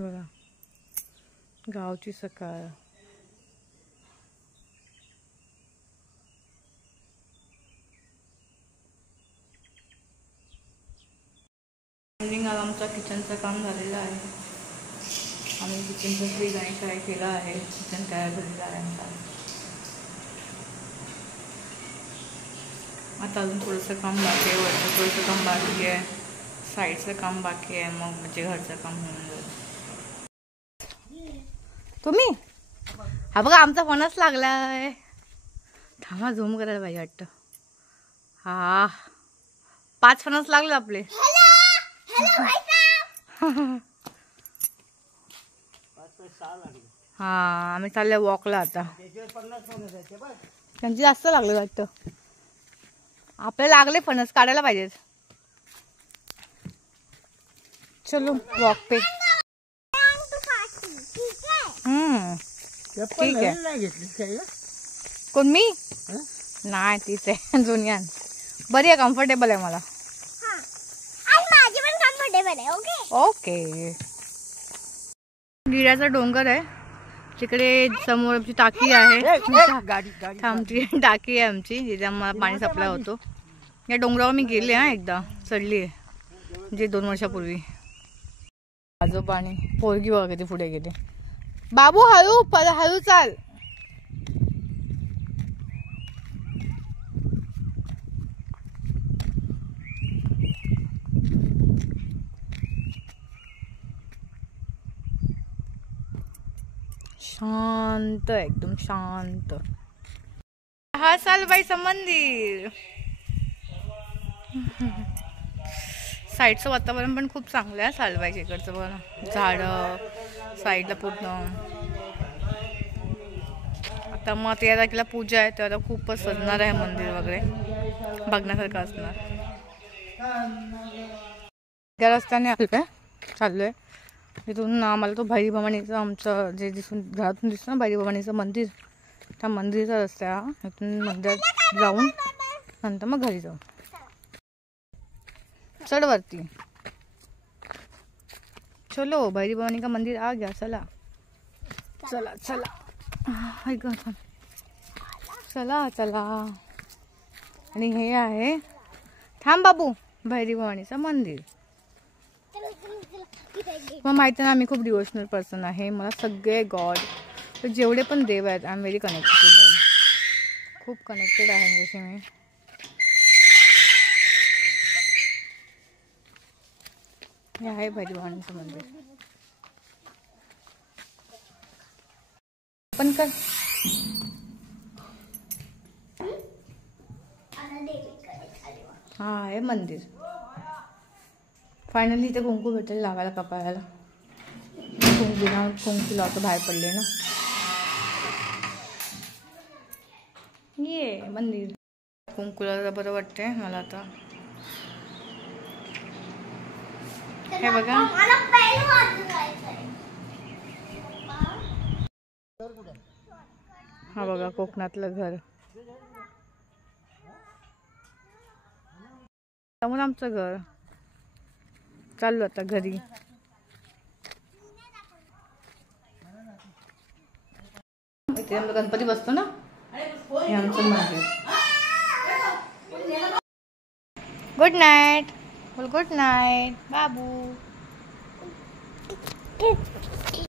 बघा गावची सकाळ. आमचा किचनचं काम झालेलं आहे. आम्ही किचनचं फ्रीज आणि काय केलं आहे. किचन तयार झालेलं आहे आमचा. आता अजून थोडंसं काम बाकी आहे. वरचं थोडंसं काम बाकी आहे. साईडचं काम बाकी आहे. मग म्हणजे घरचं काम होऊन जाईल. तुम्ही हा बघा आमचा फणस लागलाय. थांबा झूम करायला पाहिजे वाटतं. हा 5 फणस लागले आपले. हा आम्ही चालले वॉकला आता. त्यांची जास्त लागले वाटतं. आपल्याला लागले फणस काढायला पाहिजेत. चलो वॉक पे. ठीक आहे. कोण मी नाही तीच आहे जुनियान. बरी आहे कम्फर्टेबल आहे मला. ओके. गिऱ्याचा डोंगर आहे तिकडे समोर आमची टाकी आहे. आमची टाकी आहे आमची जिथे आम्हाला पाणी सप्लाय होतो. या डोंगरावर मी गेले एकदा चढली आहे म्हणजे 2 वर्षापूर्वी. आजोबा आणि पोरगी बघा किती पुढे गेले. बाबू हळू हळू चाल. शांत एकदम शांत. हा सालबाईचं मंदिर. साईडचं वातावरण पण खूप चांगलं आहे सालबाईच्या इकडचं. बघा झाडं साईडला पूर्ण. आता मग 13 तारखेला पूजा आहे तर खूपच सजणार आहे मंदिर वगैरे. बघण्यासारखं असणार. त्या रस्त्याने काय चाललोय. इथून आम्हाला तो भैरी भवानीचं आमचं जे दिसून घरातून दिसतं ना भैरी भवानीचं मंदिर. त्या मंदिराचा रस्ता आहे. इथून मंदिरात जाऊन नंतर मग घरी जाऊ. चढ वरती. चलो भैरी भवानी का मंदिर आ गया. चला चला चला चला चला. आणि हे आहे थांब बाबू भैरी भवानीचं मंदिर. मग माहिती ना आम्ही खूप डिवोशनल पर्सन आहे. मला सगळे गॉड जेवढे पण देव आहेत आय एम व्हेरी कनेक्टेड. खूप कनेक्टेड आहे जसे मी. हे आहे भैरी भवानीचं मंदिर. पण कर हा आहे मंदिर. फायनली इथे कुंकू भेटेल लावायला कपाळाला. कुंकू लावतो बाहेर पडले ना. ये मंदिर. कुंकूला बरं वाटते मला आता. हे बघा हा बघा कोकणातलं घर. समोर आमचं घर. चाललो आता घरी. इथे गणपती बसतो ना हे आमचं मंदिर. Good night. गुड नाईट बाबू.